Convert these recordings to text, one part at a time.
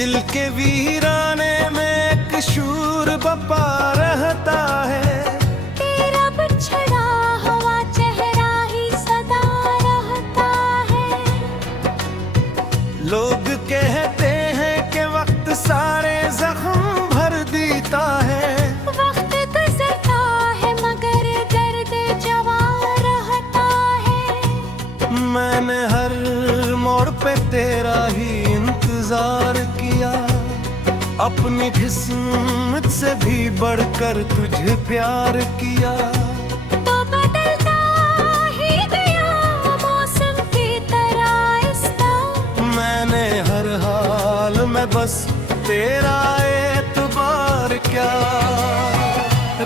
दिल के वीराने में एक शूर बपा रहता है। तेरा बिछड़ा हुआ चेहरा ही सदा रहता है। लोग कहते हैं कि वक्त सारे जख्म भर देता है। वक्त गुजरता है मगर दर्द जवा रहता है। मैंने हर मोड़ पे तेरा ही इंतजार किया, अपनी किस्मत से भी बढ़कर तुझे प्यार किया। तो बदलता ही गया मौसम की तरह इस दम। मैंने हर हाल में बस तेरा एतबार क्या।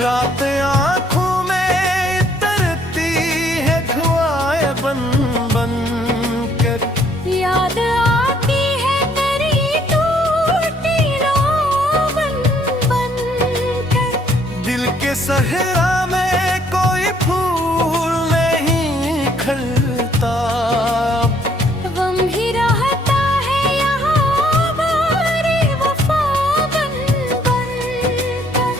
रात आँखों में तरती है धुआं बन बन कर। याद आती है तेरी टूटी लो बन बन कर। दिल के सहरा में कोई फूल नहीं खिलता। गम ही रहता है यहाँ बारी वफा बन बन कर।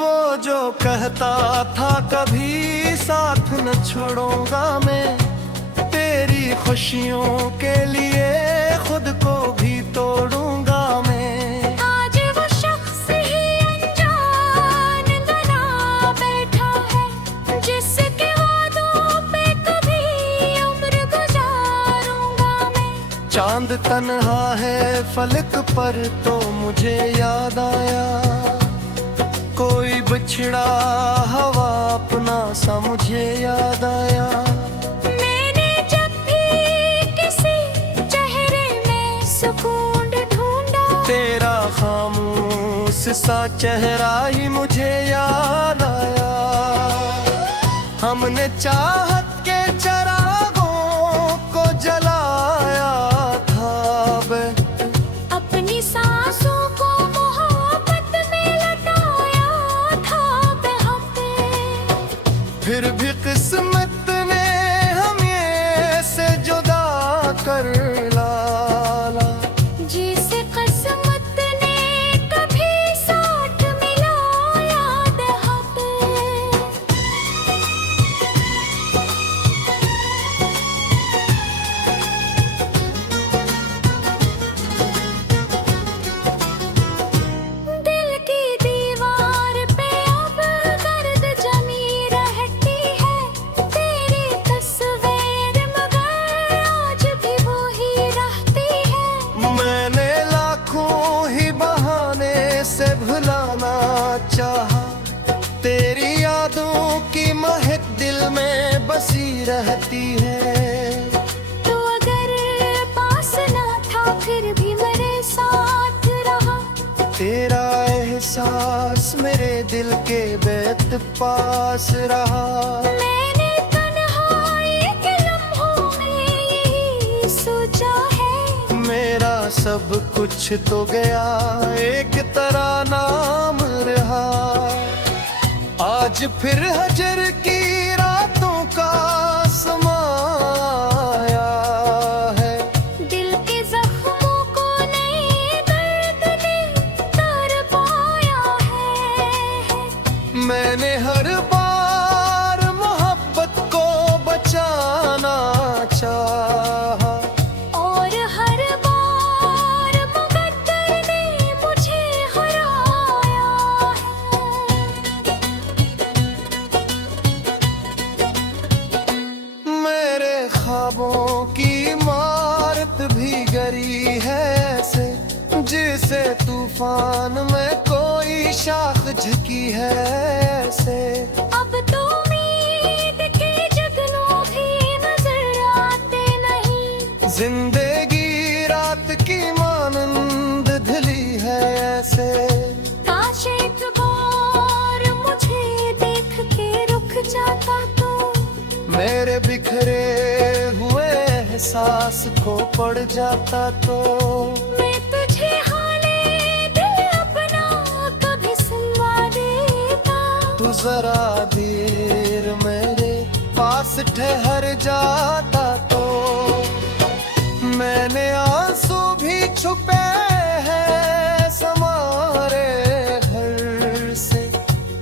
वो जो कहता था कभी साथ न छोड़ूंगा मैं, तेरी खुशियों के लिए खुद को भी तोड़ूंगा मैं। आज वो शख्स ही अनजान बना बैठा है, जिसके वादों पे कभी उम्र गुजारूंगा मैं। चांद तन्हा है फलक पर तो मुझे याद आया, कोई बिछड़ा हवा अपना सा मुझे याद आया। मैंने जब भी किसी चेहरे में सुकून ढूंढा, तेरा खामोश सा चेहरा ही मुझे याद आया। हमने चाहत के चरागों को जलाया था बे, अपनी सांसों को मोहब्बत में लटाया था बेहद। फिर भी किस्मत ने हमें से जुदा कर लाला। जिसे किस्मत ने कभी साथ मिलाया बेहद। दिल की दीवार पे अब गर्द जमी रहती है, तेरी तस्वीर मगर आज भी वो ही रहती है। मैंने लाखों ही बहाने से भुलाना चाहा, तेरी यादों की महक दिल में बसी रहती है। तो अगर पास ना था फिर भी मेरे साथ रहा, तेरा एहसास मेरे दिल के बेत पास रहा। मैंने तन्हाई के लम्हों में यही सोचा है, मेरा सब कुछ तो गया एक तरह नाम रहा। आज फिर हजर की रातों का समाया है। दिल के जख्मों को नए दर्द ने तर पाया है। मैंने हर बार मोहब्बत को बचाना चाहा, और हर बार मुकद्दर ने मुझे हराया है। मेरे ख्वाबों की इमारत भी गरी है ऐसे, जिसे तूफान में कोई शाख झुकी है ऐसे। अब तो उम्मीद के जगनों भी नजर आते नहीं, जिंदगी रात की मानंद ढली है ऐसे। काश एक बार मुझे देख के रुक जाता तो, मेरे बिखरे हुए एहसास को पड़ जाता तो। मैं तुझे हाले दिल अपना कभी सुनवा देता। जरा देर मेरे पास ठहर जाता तो मैंने आंसू भी छुपे हैं समारे घर से।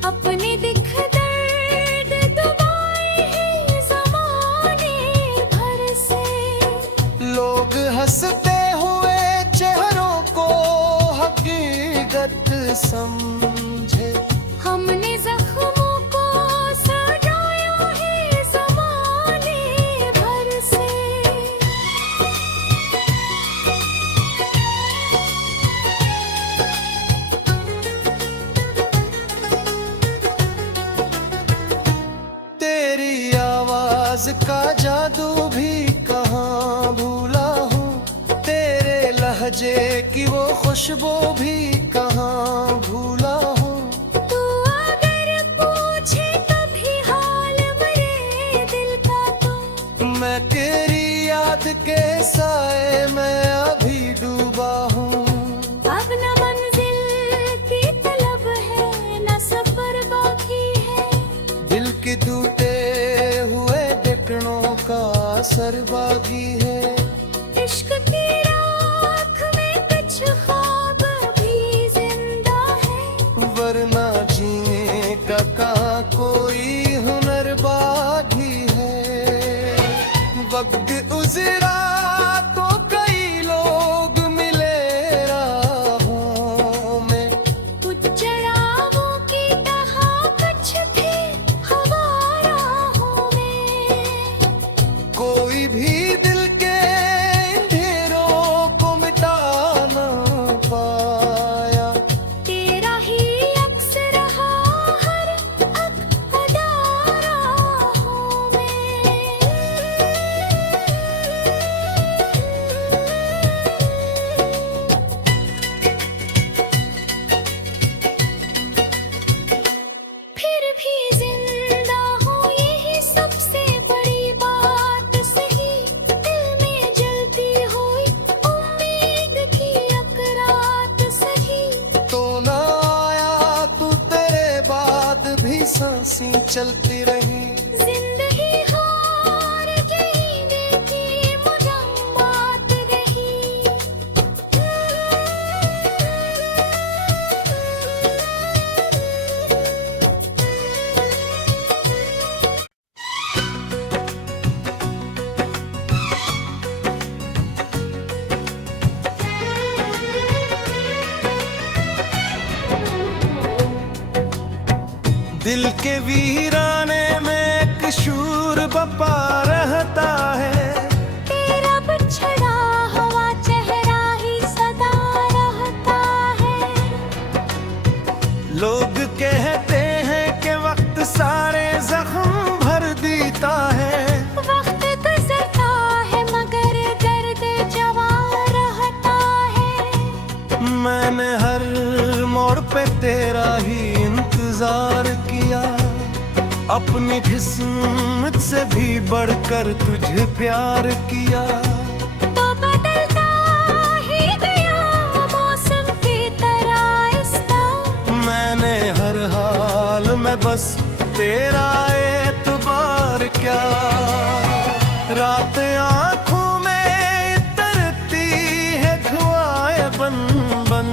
अपने दिख दर्द दबाए हैं ज़माने भर से। लोग हंसते हुए चेहरों को हकीकत समझे। हमने जख्मों को सजाया है ज़माने भर से। तेरी आवाज का जादू भी कहाँ भूला हूँ, तेरे लहजे की वो खुशबू भी कहाँ भूला हूँ। तू अगर पूछे कभी हाल मेरे दिल का तो मैं तेरी याद के साए में अभी डूबा हूँ। अब न मंजिल की तलब है न सफर बाकी है। दिल के टूटे हुए ढकनों का असर बाकी है। इश्क की राख में कुछ ख्वाब भी जिंदा है। वरना जीने का कहाँ कोई हुनर बाकी है। वक्त गुजरा तो कई लोग मिले राहों में। कुछ चढ़ावों की तरह कुछ थे हवा राहों में। कोई भी दिल के अंधेरों को मिटा ना पाया। तेरा ही अक्स रहा हर अदा राहों में। फिर भी जिंदा हूँ यही सबसे बड़ी बात सही। दिल में जलती हुई उम्मीद की अकरात सही। तो ना आया तू, तेरे बाद भी सांसें चलती रही। जिंदगी हार जीने की मुजम्मात रही। दिल के वीराने में एक शूर बपा रहता है। तेरा बिछड़ा हुआ चेहरा ही सदा रहता है। लोग कहते हैं कि वक्त सारे जख्म भर देता है। वक्त गुजरता है मगर दर्द जवा रहता है। मैंने हर मोड़ पे तेरा ही इंतजार किया। अपनी किस्मत से भी बढ़कर तुझे प्यार किया। तो बदलता ही गया मौसम की तरह इस्ता। मैंने हर हाल में बस तेरा एतबार क्या। रात आंखों में तरती है धुआं बन बन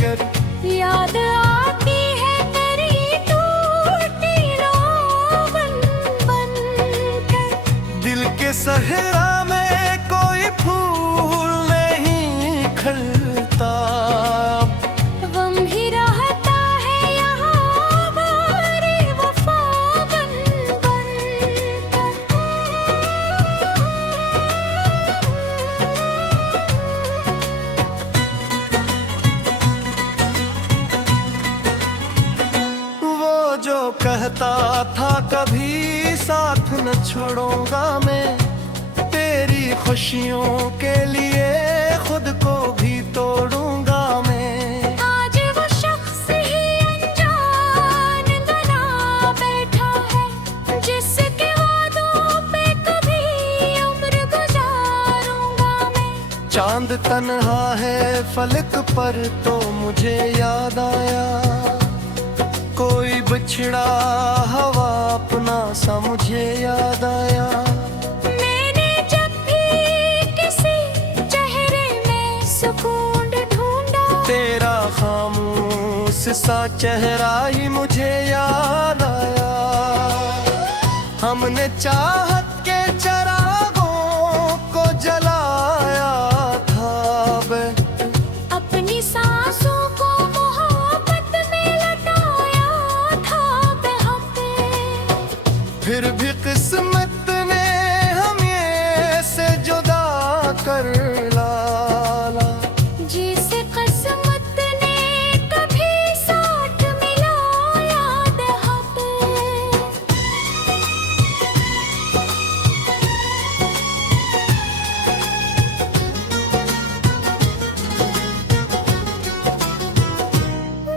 कर। याद आती है तेरी टूटी लो बन बन कर। दिल के सहरा में कोई फूल नहीं खिलता। गम ही रहता है यहाँ बारी वफा बन बन कर। वो जो कहता था कभी साथ न छोड़ूंगा मैं, तेरी खुशियों के लिए खुद को भी तोड़ूंगा मैं। आज वो शख्स ही अनजान बना बैठा है, जिसके वादों पे कभी उम्र गुजारूंगा मैं। चांद तन्हा है फलक पर तो मुझे याद आया, कोई बिछड़ा हवा अपना सा मुझे याद आया। मैंने जब भी किसी चेहरे में सुकून ढूंढा, तेरा खामोश सा चेहरा ही मुझे याद आया। हमने चाहत के चरागों को जलाया था अपनी सांसों को मोहब्बत में लटाया था बहते। फिर भी किस्मत ने हम ये से जुदा कर लाला। जिसे किस्मत ने कभी साथ मिलाया दहते।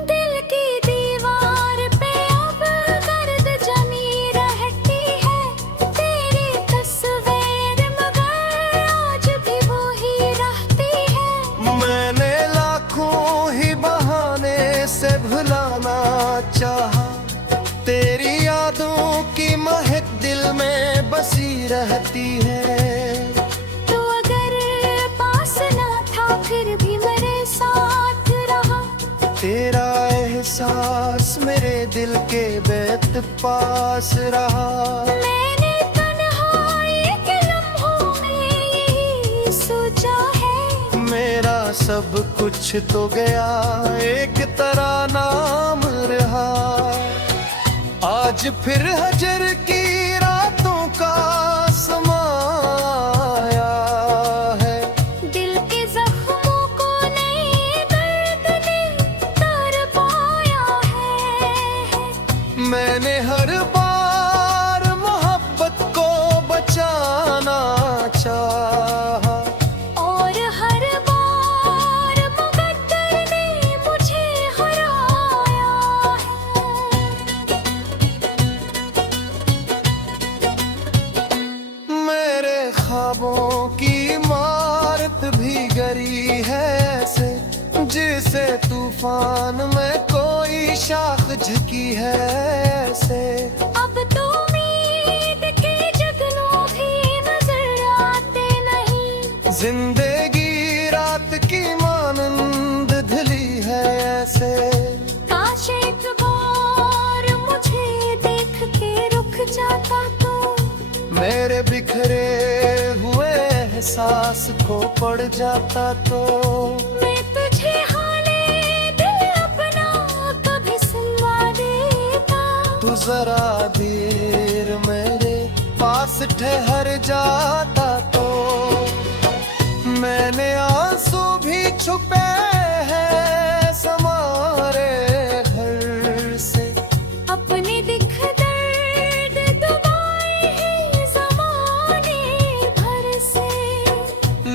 दिल की दीवार पे अब गर्द जमी रहती है तेरी तस्वीर, मगर आज भी वो ही रहती है। मैंने लाखों ही बहाने से भुलाना चाहा, तेरी यादों की महक दिल में बसी रहती है। तो अगर पास ना था फिर भी मेरे साथ रहा, तेरा एहसास मेरे दिल के बेत पास रहा। मैंने तन्हाई के लम्हों में यही सोचा है, मेरा सब कुछ तो गया एक तरह नाम रहा। आज फिर हजर की रातों का समाया है। दिल के जख्मों को नए दर्द ने तर पाया है। मैंने हर बार मोहब्बत को बचाना चाहा, और हर बार मुकद्दर ने मुझे हराया है। मेरे ख्वाबों की इमारत भी गरी है ऐसे, जिसे तूफान में कोई शाख झकी है ऐसे। अब तो उम्मीद के जगनों भी नजर आते नहीं, जिंदगी रात की मानंद ढली है ऐसे। काश एक बार मुझे देख के रुक जाता तो, मेरे बिखरे हुए एहसास को पड़ जाता तो। मैं तुझे हाले दिल अपना कभी सुनवा देता। तू जरा देर मेरे पास ठहर जाता तो। मैंने आंसू भी छुपे हैं समारे घर से, अपने दिख दर्द दबाए हैं ज़माने भर से।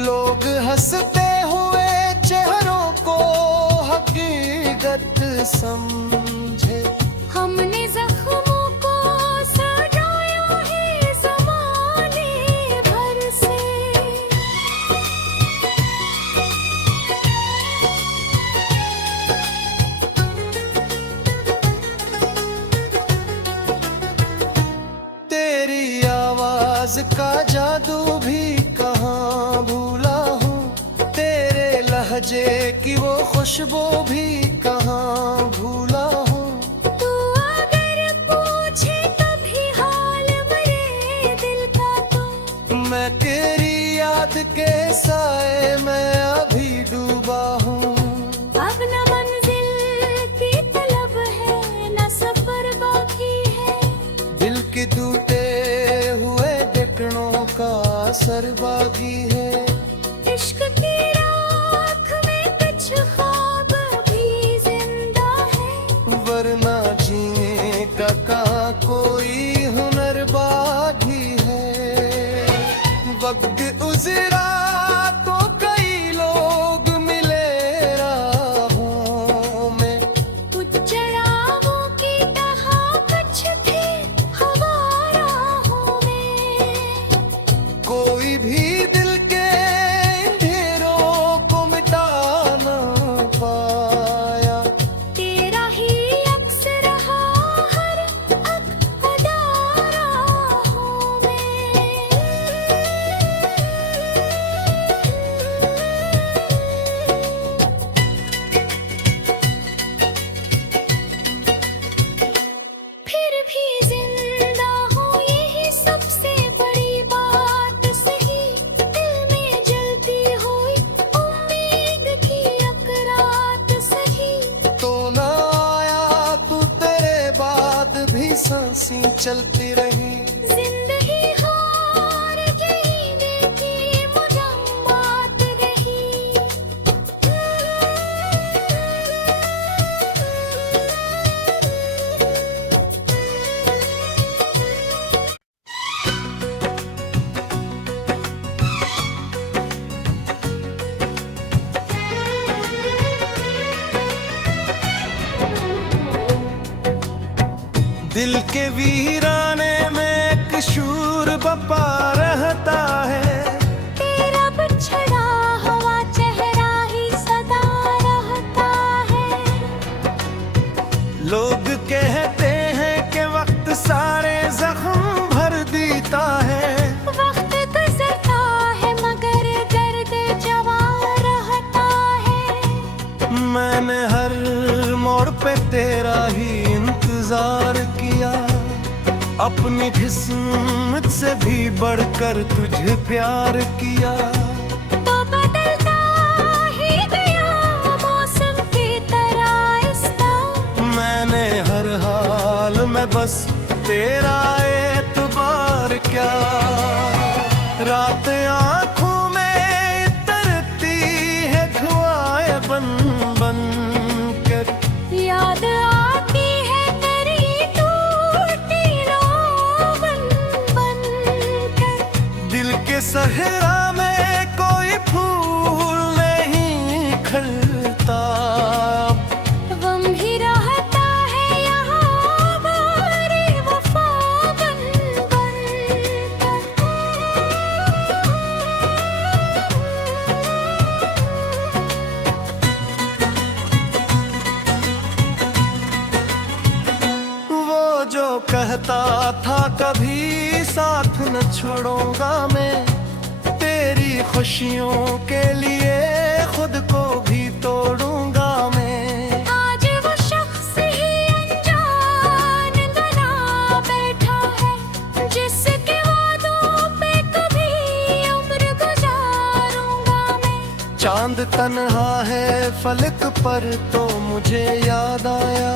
लोग हंसते हुए चेहरों को हकीकत समझे। हमने जख्मों को सजाया है ज़माने भर से। तेरी आवाज का जादू भी कहाँ भूला हूँ, तेरे लहजे की वो खुशबू भी कहाँ भूला हूँ। तू अगर पूछे कभी हाल मेरे दिल का तो, मैं तेरी याद के साए में अभी डूबा हूँ। अब न मंजिल की तलब है न सफर बाकी है। दिल के टूटे हुए ढकनों का असर बाकी है। इश्क की राख में कुछ ख्वाब भी जिंदा है, वरना जीने का कहाँ कोई हुनर बाकी है। वक्त गुजरा तो कई लोग मिले राहों में, कुछ चरागों की तरह कुछ थे हवा राहों में। कोई भी दिल के अंधेरों को मिटा ना पाया। चलती रही। जिंदगी हार जीने की मुरम्मत रही। दिल के वीराने में एक शूर बपा रहता है। तेरा बिछड़ा हुआ चेहरा ही सदा रहता है। लोग कहते हैं कि वक्त सारे जख्म भर देता है। वक्त गुजरता है मगर दर्द जवा रहता है। मैंने हर मोड़ पे तेरा ही इंतजार किया। अपनी किस्मत से भी बढ़कर तुझे प्यार किया। तो बदलता ही गया मौसम की तरह इस दम। मैंने हर हाल में बस तेरा एतबार क्या। रात आँखों में तरती है धुआं बन बन कर। याद आती है तेरी टूटी लो बन बन कर। दिल के सहरा में कोई फूल नहीं खिलता। गम ही रहता है यहाँ बारी वफा बन बन कर। वो जो कहता था कभी साथ न छोड़ूंगा मैं। तेरी खुशियों के लिए खुद को भी तोड़ूंगा मैं। आज वो शख्स ही अनजान बना बैठा है। जिसके वादों पे कभी उम्र गुजारूंगा मैं। चांद तन्हा है फलक पर तो मुझे याद आया।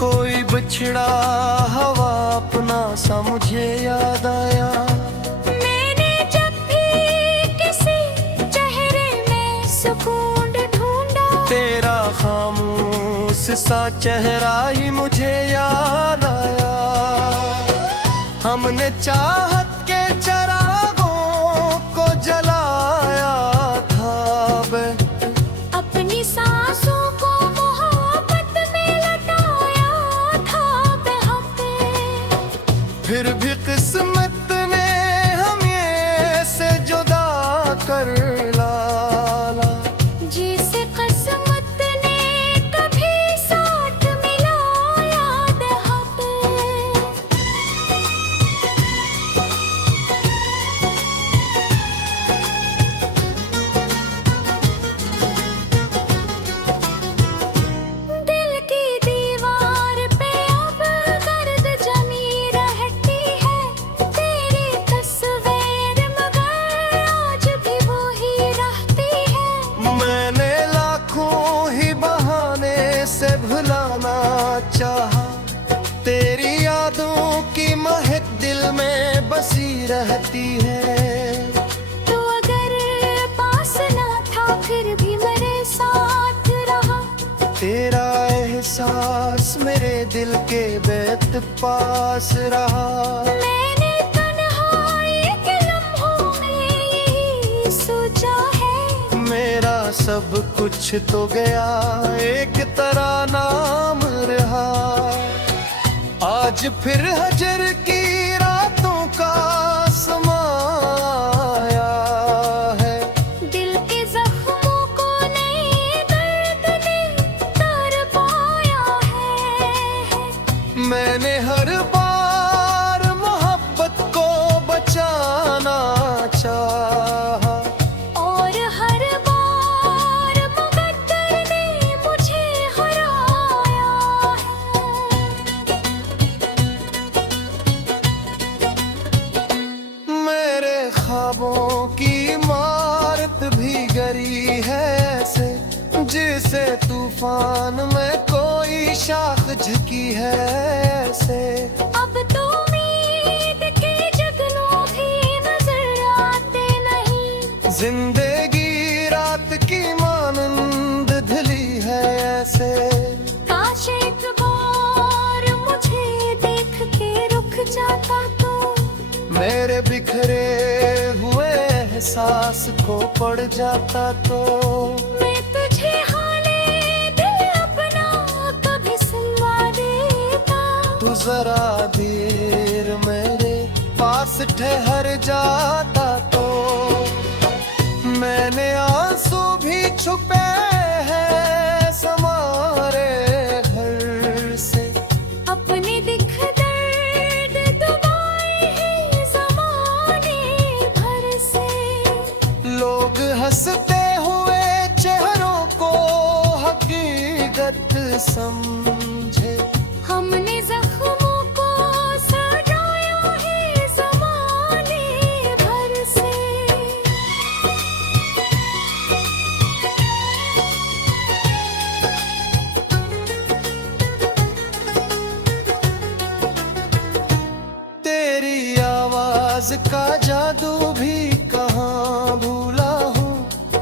कोई बिछड़ा हवा अपना सा मुझे याद आया। मैंने जब भी किसी चेहरे में सुकून ढूंढा। तेरा खामोश सा चेहरा ही मुझे याद आया। हमने चाहत के चरागों को जलाया था अपनी सांसों को मोहब्बत में लटाया था बेहद। फिर भी किस्मत ने हम ये से जुदा कर लाला। जिसे किस्मत ने कभी साथ मिलाया बेहद। दिल की दीवार पे अब गर्द जमी रहती है। तेरी तस्वीर मगर आज भी वो ही रहती है। मैंने लाखों ही बहाने से भुलाना चाहा। तेरी यादों की महक दिल में बसी रहती है। तो अगर पास ना था फिर भी मेरे साथ रहा। तेरा एहसास मेरे दिल के बेत पास रहा। मैंने तन्हाई के लम्हों में यही सोचा है। मेरा सब कुछ तो गया एक तरह नाम रहा। आज फिर हजर की रातों का समाया है। दिल के जख्मों को नए दर्द ने तर पाया है। मैंने हर बार मोहब्बत को बचाना चाहा। और हर बार मुकद्दर ने मुझे हराया है। मेरे ख्वाबों की इमारत भी गरी है ऐसे। जिसे तूफान में कोई शाख झुकी है ऐसे। जिंदगी रात की मानंद ढली है ऐसे। काश एक बार मुझे देख के रुक जाता तो मेरे बिखरे हुए एहसास को पड़ जाता तो मैं तुझे हाले दिल अपना कभी सुनवा देता। तू जरा देर मेरे पास ठहर जाता तो मैंने आंसू भी छुपे हैं समारे घर से। अपने दिख दर्द दबाए हैं ज़माने भर से। लोग हंसते हुए चेहरों को हकीकत समझे। हमने जख्मों को सजाया है ज़माने भर से। तेरी आवाज का जादू भी कहाँ भूला हूँ,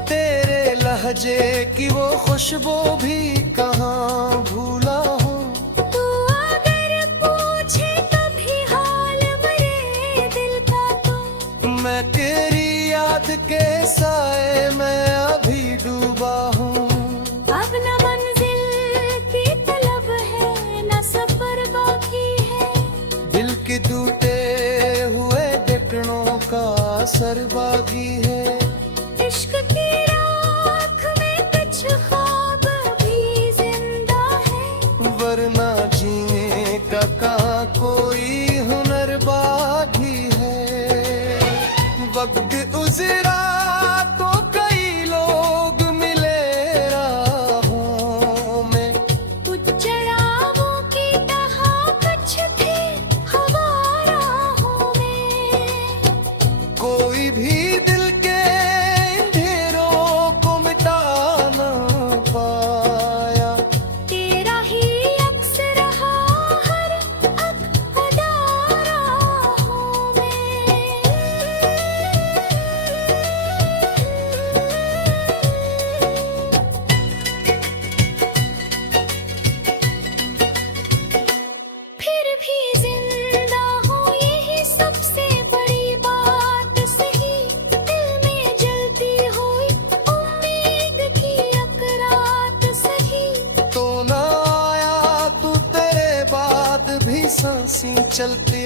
तेरे लहजे की वो खुशबू भी कहाँ भूला हूँ। तू अगर पूछे कभी हाल मेरे दिल का तो मैं तेरी याद के साए में अभी डूबा हूँ। अब न मंजिल की तलब है न सफर बाकी है। दिल के टूटे हुए ढकनों का असर बाकी है। इश्क की राख में कुछ ख्वाब भी जिंदा है। वरना जीने का कहाँ कोई हुनर बाकी है। वक्त गुजरा तो कई लोग मिले राहों में। उजड़ावों की तरह कुछ थे हवा राहों में। कोई भी दिल के अंधेरों को मिटा ना पाया। तेरा ही अक्स रहा हर अदा राहों में। फिर भी जिंदा हूँ यही सबसे बड़ी बात सही। दिल में जलती हुई उम्मीद की अकरात सही। तो ना आया तू तेरे बाद भी सांसें चलती